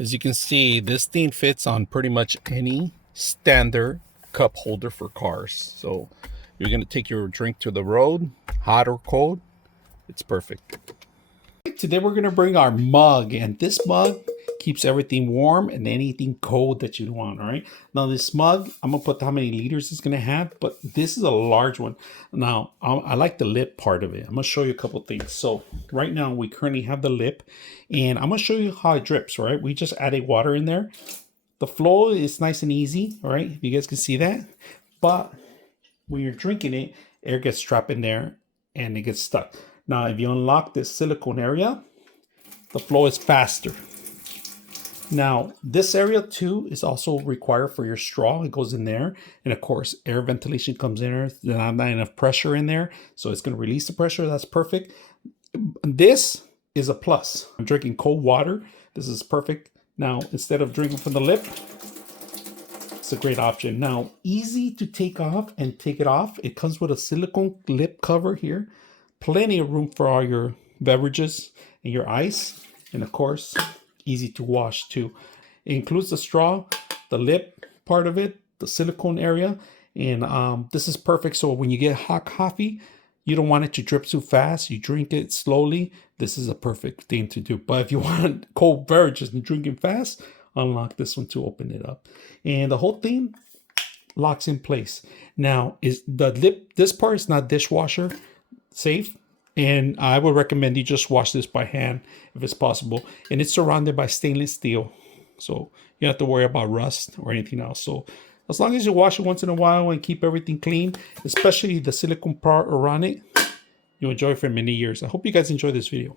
As you can see, this thing fits on pretty much any standard cup holder for cars. So you're gonna take your drink to the road, hot or cold, it's perfect. Today we're gonna bring our mug, and this mug keeps everything warm and anything cold that you want. All right, now this mug, I'm gonna put how many liters it's gonna have, but this is a large one. Now I like the lip part of it. I'm gonna show you a couple things. So right now we currently have the lip, and I'm gonna show you how it drips. Right, we just added water in there. The flow is nice and easy. All right, you guys can see that, but when you're drinking it, air gets trapped in there and it gets stuck. Now if you unlock this silicone area, the flow is faster. Now, this area too is also required for your straw. It goes in there. And of course, air ventilation comes in there. There's not enough pressure in there. So it's going to release the pressure. That's perfect. This is a plus. I'm drinking cold water. This is perfect. Now, instead of drinking from the lip, it's a great option. Now, easy to take off and take it off. It comes with a silicone lip cover here. Plenty of room for all your beverages and your ice. And of course, easy to wash too. It includes the straw, the lip part of it, the silicone area, and this is perfect. So when you get hot coffee, you don't want it to drip too fast. You drink it slowly. This is a perfect thing to do. But if you want cold beverages and drinking fast, unlock this one to open it up, and the whole thing locks in place. Now, is the lip? This part is not dishwasher safe. And I would recommend you just wash this by hand if it's possible. And it's surrounded by stainless steel, so you don't have to worry about rust or anything else. So as long as you wash it once in a while and keep everything clean, especially the silicone part around it, you'll enjoy it for many years. I hope you guys enjoy this video.